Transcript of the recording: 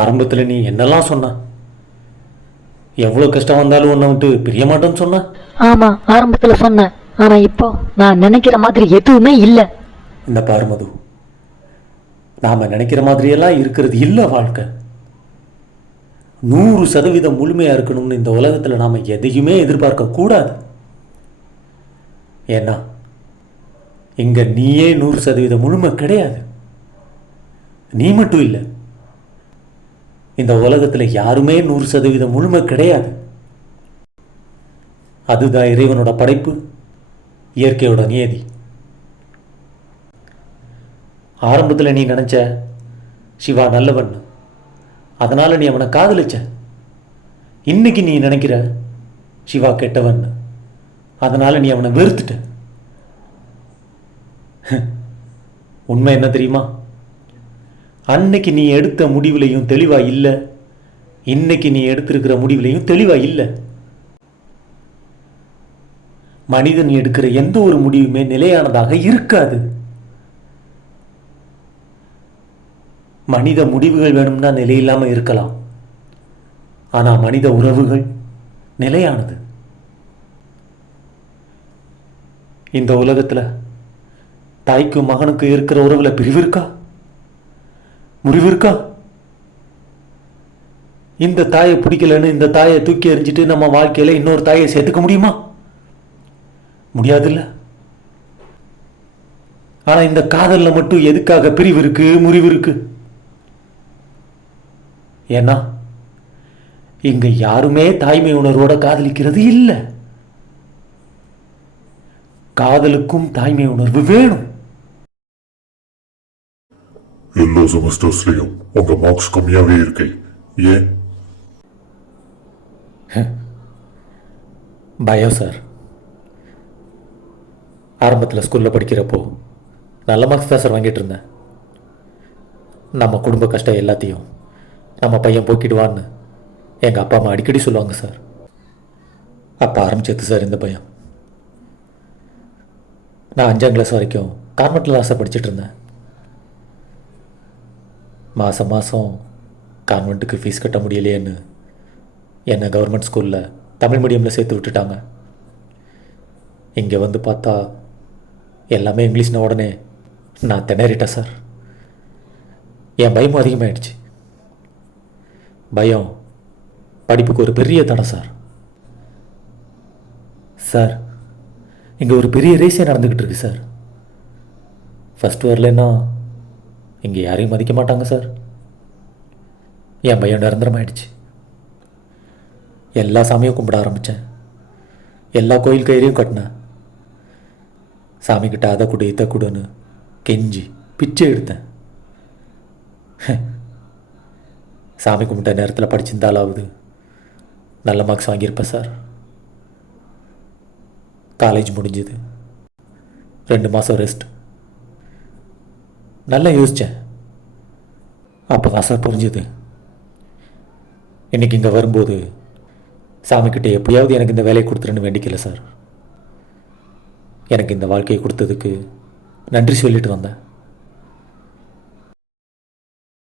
ஆரம்பத்தில் நீ என்னெல்லாம் சொன்ன? எவ்வளோ கஷ்டம் வந்தாலும் உன்னை விட்டு பிரிய மாட்டேன்னு சொன்ன. ஆமா, ஆரம்பத்துல சொன்னேன். ஆனா இப்போ நான் நினைக்கிற மாதிரி எதுவுமே இல்ல. இந்த பாரு மது, நாம நினைக்கிற மாதிரியெல்லாம் இருக்கிறது இல்லை வாழ்க்கை. 100% முழுமையா இருக்கணும்னு இந்த உலகத்துல நாம எதையுமே எதிர்பார்க்க கூடாது. ஏன்னா இங்க நீயே 100% முழுமை கிடையாது. நீ மட்டும் இல்லை, இந்த உலகத்துல யாருமே 100% முழுமை கிடையாது. அதுதான் இறைவனோட படைப்பு, இயற்கையோட நியதி. ஆரம்பத்தில் நீ நினைச்ச சிவா நல்லவன், அதனால நீ அவனை காதலிச்ச. இன்னைக்கு நீ நினைக்கிற சிவா கெட்டவன், அதனால நீ அவனை வெறுத்துட்ட. உண்மை என்ன தெரியுமா? அன்னைக்கு நீ எடுத்த முடிவுலையும் தெளிவா இல்லை, இன்னைக்கு நீ எடுத்திருக்கிற முடிவுலையும் தெளிவா இல்லை. மனிதன் எடுக்கிற எந்த ஒரு முடிவுமே நிலையானதாக இருக்காது. மனித முடிவுகள் வேணும்னா நிலையில்லாம இருக்கலாம், ஆனா மனித உறவுகள் நிலையானது. இந்த உலகத்துல தாய்க்கும் மகனுக்கு இருக்கிற உறவுல பிரிவு இருக்கா? முறிவு இருக்கா? இந்த தாயை பிடிக்கலன்னு இந்த தாயை தூக்கி எறிஞ்சிட்டு நம்ம வாழ்க்கையில இன்னொரு தாயை சேர்த்துக்க முடியுமா? முடியாதுல்ல. ஆனா இந்த காதல்ல மட்டும் எதுக்காக பிரிவு இருக்கு, முறிவு இருக்கு? ஏன்னா இங்க யாருமே தாய்மை உணர்வோட காதலிக்கிறது இல்லை. காதலுக்கும் தாய்மை உணர்வு வேணும். எல்லா செமஸ்டர்ஸ்லயும் உங்க மார்க்ஸ் கம்மியாவே இருக்கு, ஏன்? பயம் சார். ஆரம்பத்தில் ஸ்கூலில் படிக்கிறப்போ நல்ல மார்க்ஸ் தான் சார் வாங்கிட்டு இருந்தேன். நம்ம குடும்ப கஷ்டம் எல்லாத்தையும் நம்ம பையன் போக்கிடுவான்னு எங்கள் அப்பா அம்மா அடிக்கடி சொல்லுவாங்க சார். அப்போ ஆரம்பிச்சது சார் இந்த பயம். நான் 5ஆம் கிளாஸ் வரைக்கும் கான்வென்ட்டில் ஆசை படிச்சுட்டு இருந்தேன். மாதம் மாதம் கான்வென்ட்டுக்கு ஃபீஸ் கட்ட முடியலையேன்னு என்னை கவர்மெண்ட் ஸ்கூலில் தமிழ் மீடியமில் சேர்த்து விட்டுட்டாங்க. இங்கே வந்து பார்த்தா எல்லாமே இங்கிலீஷ்ன உடனே நான் திணறிட்டேன் சார். என் பயமும் அதிகமாகிடுச்சு. பயம் படிப்புக்கு ஒரு பெரிய தடை சார். சார், இங்கே ஒரு பெரிய ரேஸே நடந்துக்கிட்டு இருக்கு சார். ஃபஸ்ட் வரலன்னா இங்கே யாரையும் மதிக்க மாட்டாங்க சார். என் பயம் நிரந்தரமாயிடுச்சு. எல்லா சாமியும் கும்பிட ஆரம்பித்தேன், எல்லா கோயில் கயிறையும் கட்டினேன். சாமிக்கிட்ட அதை கொடு இதை கொடுன்னு கெஞ்சி பிச்சை எடுத்தேன். சாமி கும்பிட்ட நேரத்தில் படிச்சிருந்தாலாவது நல்ல மார்க்ஸ் வாங்கியிருப்பேன் சார். காலேஜ் முடிஞ்சது, 2 மாதம் ரெஸ்ட். நல்லா யோசித்தேன். அப்போ தான் சார் புரிஞ்சுது, இன்றைக்கி இங்கே வரும்போது சாமிக்கிட்ட எப்படியாவது எனக்கு இந்த வேலையை கொடுத்துருன்னு வேண்டிக்கல சார். எனக்கு இந்த வாழ்க்கையை கொடுத்ததுக்கு நன்றி சொல்லிட்டு வந்தேன்.